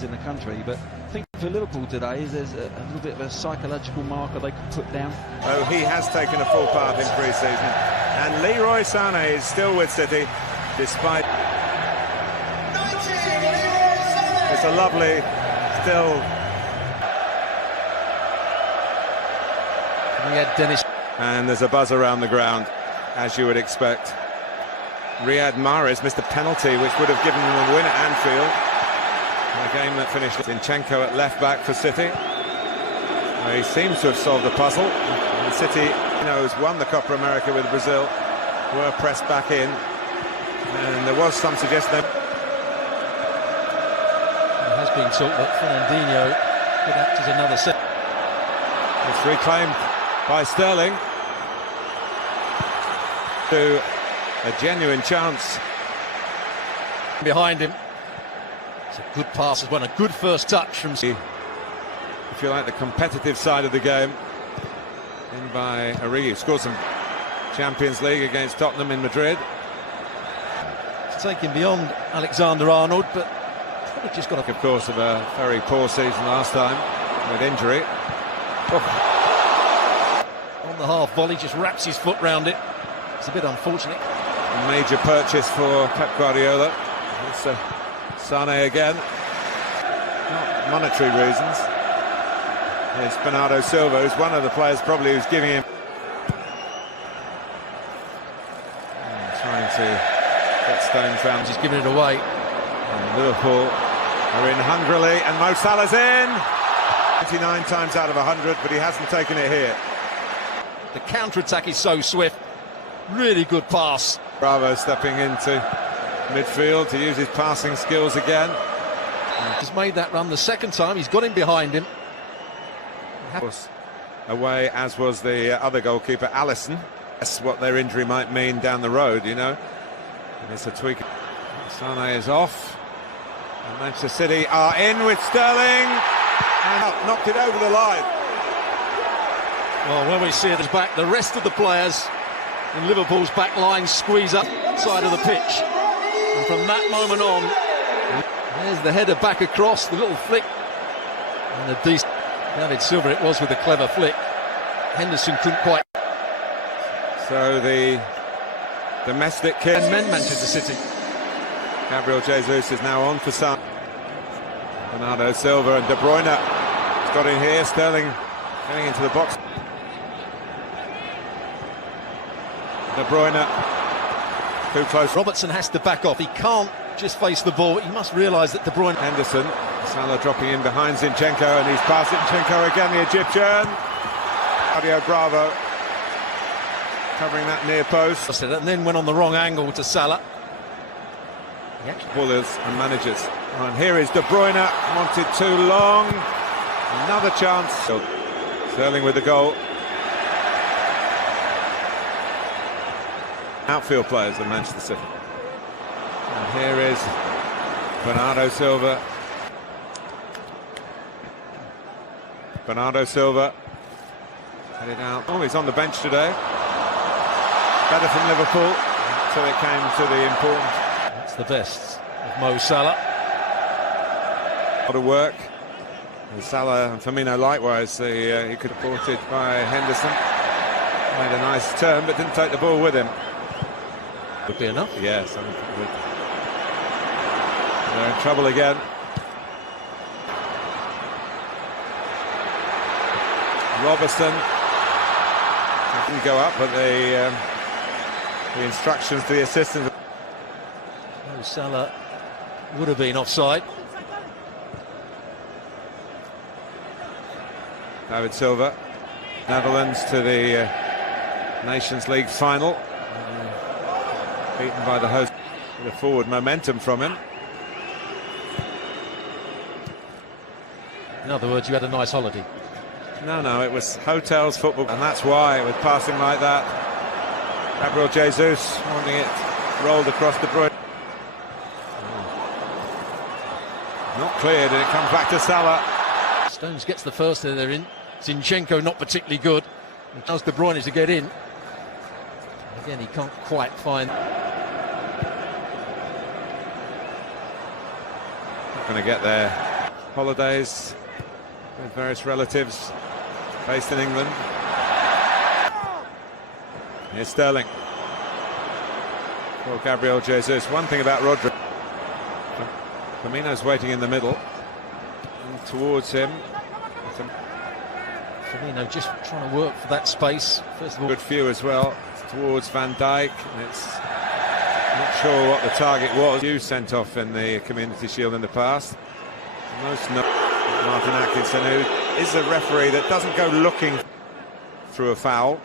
fans in the country, but I think for Liverpool today there's a little bit of a psychological marker they could put down. Oh, he has taken a full part in pre-season, and Leroy Sané is still with City, despite... It's a lovely, still... We had Dennis. And there's a buzz around the ground, as you would expect. Riyad Mahrez missed a penalty, which would have given them a win at Anfield. A game that finished. Zinchenko at left-back for City. He seems to have solved the puzzle. And City, has won the Copa America with Brazil, were pressed back in. And there was some suggestion that... It has been talked that Fernandinho could act as another set. It's reclaimed by Sterling. To a genuine chance. Behind him. It's a good pass as well, a good first touch from... If you like, the competitive side of the game. In by Origi, scored some Champions League against Tottenham in Madrid. It's taken beyond Alexander-Arnold, but probably just got Of course, of a very poor season last time, with injury. On the half volley, just wraps his foot round it. It's a bit unfortunate. A major purchase for Pep Guardiola. It's Sané again. Not monetary reasons. It's Bernardo Silva, who's one of the players probably who's giving him... trying to get stones round. He's giving it away. And Liverpool are in hungrily, and Mo Salah's in! 29 times out of 100, but he hasn't taken it here. The counter-attack is so swift. Really good pass. Bravo stepping into midfield to use his passing skills again. He's made that run the second time. He's got him behind him. Away, as was the other goalkeeper, Alisson. That's what their injury might mean down the road, And it's a tweak. Sané is off. And Manchester City are in with Sterling. And knocked it over the line. Well, when we see it back, the rest of the players in Liverpool's back line squeeze up side of the pitch. And from that moment on, there's the header back across, the little flick. And a decent... David Silva it was with a clever flick. Henderson couldn't quite... So the domestic kid... And men Manchester City. Gabriel Jesus is now on for some. Bernardo Silva and De Bruyne has got in here. Sterling getting into the box. De Bruyne too close. Robertson has to back off. He can't just face the ball. He must realise that De Bruyne... Henderson, Salah dropping in behind Zinchenko, and he's past Zinchenko again, the Egyptian. Claudio Bravo covering that near post. And then went on the wrong angle to Salah. Bullers and managers. And here is De Bruyne, wanted too long. Another chance. Sterling with the goal. Outfield players of Manchester City. And here is Bernardo Silva. Bernardo Silva headed out. Oh, he's on the bench today. Better from Liverpool until it came to the important. That's the best of Mo Salah. A lot of work. And Salah and Firmino likewise. He could have supported by Henderson. Made a nice turn, but didn't take the ball with him. Would be enough. Yes, I think it would. They're in trouble again. Robertson didn't go up, but the instructions to the assistant. Mo Salah would have been offside. David Silva, Netherlands to the Nations League final. Beaten by the host. The forward momentum from him. In other words, you had a nice holiday. No, it was hotels, football, and that's why, with passing like that, Gabriel Jesus wanting it rolled across De Bruyne. Not cleared, and it comes back to Salah. Stones gets the first header in. Zinchenko not particularly good. And allows De Bruyne to get in. Again, he can't quite find... Not going to get there. holidays with various relatives based in England. Here's Sterling for Gabriel Jesus. One thing about Rodri, Firmino's waiting in the middle, and towards him. Firmino just trying to work for that space. First of all, good view as well. It's towards Van Dijk, and it's not sure what the target was. You sent off in the Community Shield in the past. Most Martin Atkinson, who is a referee that doesn't go looking through a foul.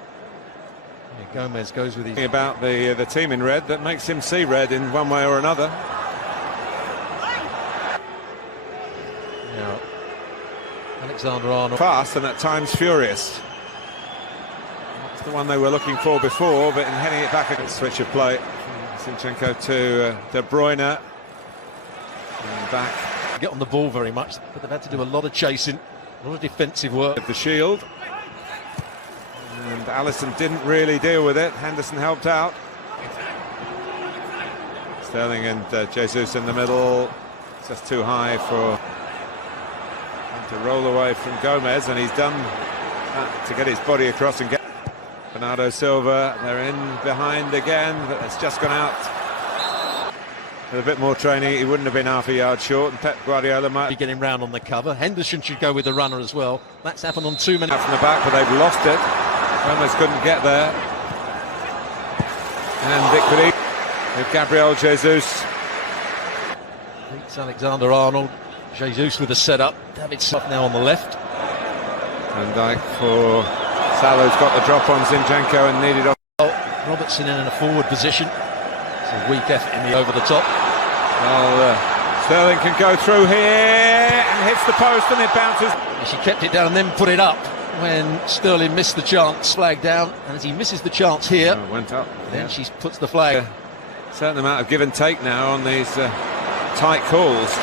Yeah, Gomez goes with his... About the team in red that makes him see red in one way or another. Now, Alexander-Arnold. Fast and at times furious. That's the one they were looking for before, but in heading it back against switch of play. Zinchenko to De Bruyne. And back. Get on the ball very much, but they've had to do a lot of chasing, a lot of defensive work. The shield. And Alisson didn't really deal with it. Henderson helped out. Sterling and Jesus in the middle. It's just too high for him to roll away from Gomez, and he's done that to get his body across and get Bernardo Silva. They're in behind again, but it's just gone out. With a bit more training, he wouldn't have been half a yard short, and Pep Guardiola might be getting round on the cover. Henderson should go with the runner as well. That's happened on 2 minutes. From the back, but they've lost it. Gomez couldn't get there. And it could eat with Gabriel Jesus. Beats Alexander-Arnold. Jesus with a setup. David Silva now on the left. Van Dijk for Salah's got the drop on Zinchenko and needed off. Robertson in a forward position. It's a weak effort in the over the top. Well, Sterling can go through here and hits the post, and it bounces. She kept it down and then put it up when Sterling missed the chance. Flag down, and as he misses the chance here, it went up. Then she puts the flag. A certain amount of give and take now on these tight calls.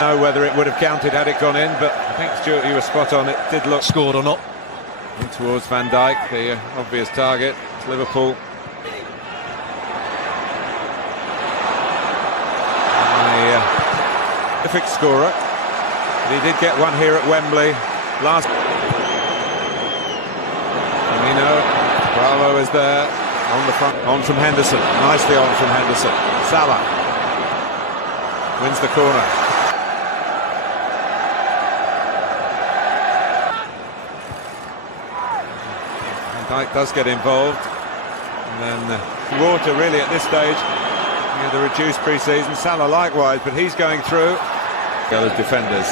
Know whether it would have counted had it gone in, but I think Stuart, you were spot on. It did look scored or not. And towards Van Dijk, the obvious target. It's Liverpool. Terrific scorer. But he did get one here at Wembley last. Firmino, Bravo is there on the front. On from Henderson, nicely on from Henderson. Salah wins the corner. Van Dijk does get involved, and then water really at this stage. The reduced pre-season. Salah likewise, but he's going through. The other defenders.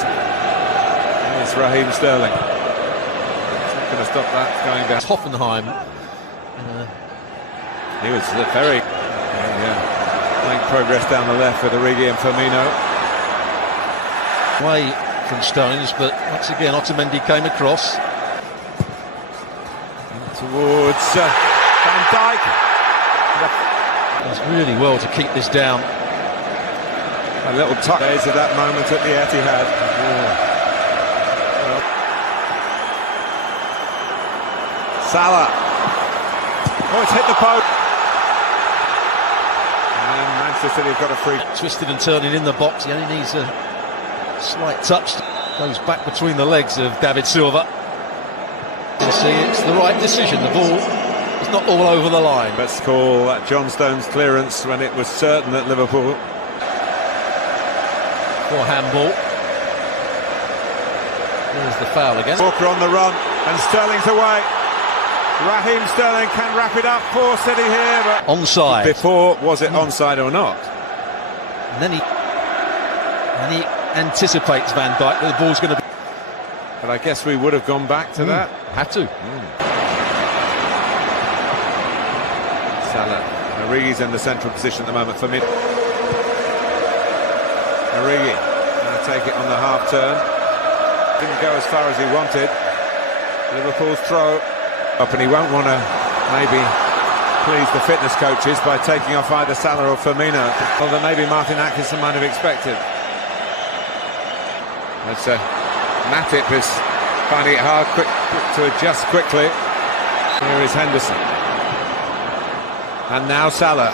It's Raheem Sterling. It's not going to stop that going down. Hoffenheim. He was very making progress down the left with Origi and Firmino. Away from Stones, but once again Otamendi came across. And towards Van Dijk. Does really well to keep this down. A little touch days at that moment at the Etihad. Salah. Oh, it's hit the post. And Manchester City have got a free. Twisted and turning in the box. He only needs a slight touch. Goes back between the legs of David Silva. You see, it's the right decision. The ball is not all over the line. Let's call that John Stones clearance when it was certain that Liverpool. For handball. There's the foul again. Walker on the run, and Sterling's away. Raheem Sterling can wrap it up for City here, but onside. Before, was it onside or not? And then he anticipates Van Dijk that the ball's going to be. But I guess we would have gone back to that. Had to. Salah. Origi's in the central position at the moment for mid. Origi going to take it on the half turn. Didn't go as far as he wanted. Liverpool's throw up, and he won't want to maybe please the fitness coaches by taking off either Salah or Firmino, although maybe Martin Atkinson might have expected. That's Matip is finding it hard to adjust quickly. Here is Henderson. And now Salah.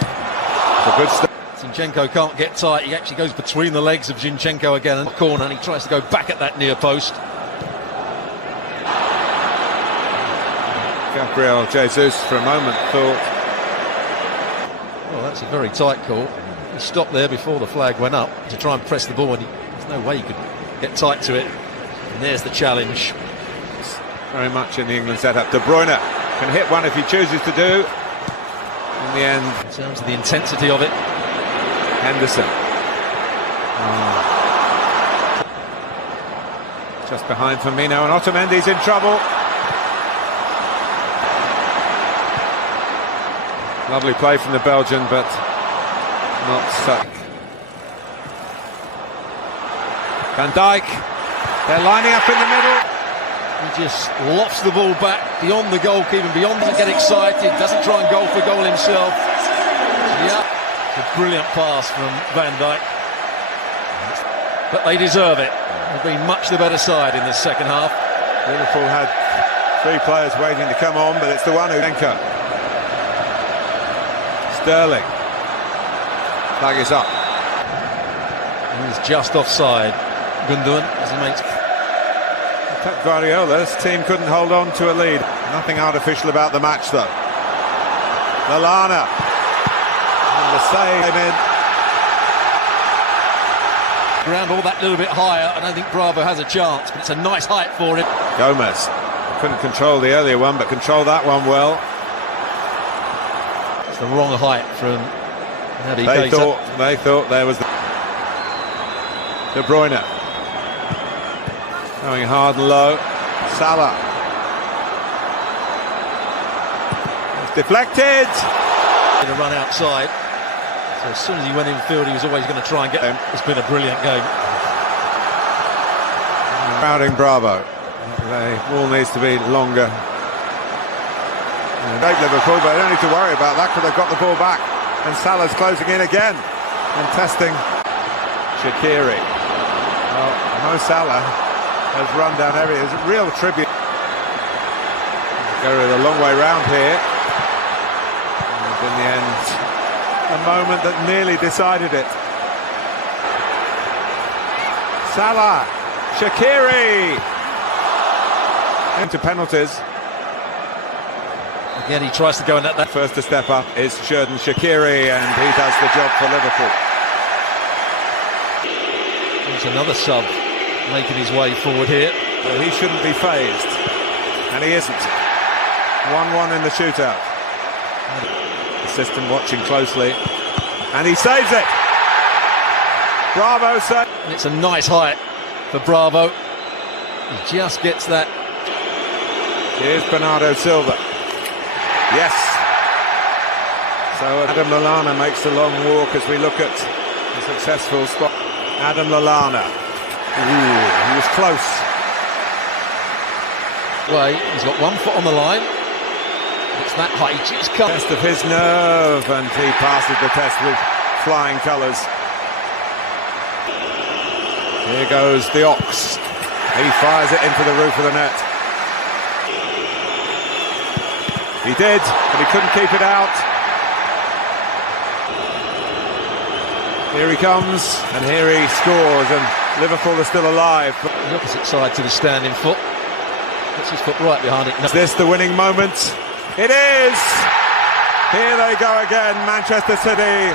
It's a good start. Zinchenko can't get tight. He actually goes between the legs of Zinchenko again in the corner, and he tries to go back at that near post. Gabriel Jesus for a moment thought, well, that's a very tight call. He stopped there before the flag went up to try and press the ball, and there's no way he could get tight to it. And there's the challenge. very much in the England setup. De Bruyne can hit one if he chooses to do. In the end, in terms of the intensity of it, Henderson. Just behind Firmino, and Otamendi's in trouble. Lovely play from the Belgian, but not stuck. Van Dijk, they're lining up in the middle. He just lofts the ball back beyond the goalkeeper, beyond to get excited, doesn't try and go for goal himself. Yeah, it's a brilliant pass from Van Dijk. But they deserve it. They've been much the better side in this second half. Liverpool had three players waiting to come on, but it's the one who anchor. Sterling. Flag is up. He's just offside. Gundogan, as he makes. Pep Guardiola's team couldn't hold on to a lead. Nothing artificial about the match, though. Lallana. And the save came in. Ground all that little bit higher. I don't think Bravo has a chance, but it's a nice height for him. Gomez couldn't control the earlier one, but controlled that one well. It's the wrong height from Naby Keita. They thought there was the De Bruyne going hard and low. Salah. It's deflected. To run outside. So as soon as he went in field, he was always going to try and get him. It's been a brilliant game. Crowding Bravo. The ball needs to be longer. Great Liverpool, but they don't need to worry about that because they've got the ball back. And Salah's closing in again and testing Shaqiri. Well, Mo Salah has run down everything. It's a real tribute. Go a long way round here. And in the end, a moment that nearly decided it. Salah, Shaqiri into penalties. Again, he tries to go in that. First to step up is Xherdan Shaqiri, and he does the job for Liverpool. There's another sub making his way forward here. Well, he shouldn't be phased, and he isn't. 1-1 in the shootout. Assistant watching closely, and he saves it. Bravo saves. It's a nice height for Bravo. He just gets that. Here's Bernardo Silva. Yes. So Adam Lallana makes a long walk as we look at the successful spot. Adam Lallana. Ooh, he was close. Well, he's got 1 foot on the line. It's that height. He just comes. Test of his nerve, and he passes the test with flying colours. Here goes the Ox. He fires it into the roof of the net. He did, but he couldn't keep it out. Here he comes, and here he scores, and Liverpool are still alive. The opposite side to the standing foot. Puts his foot right behind it. Is this the winning moment? It is! Here they go again, Manchester City.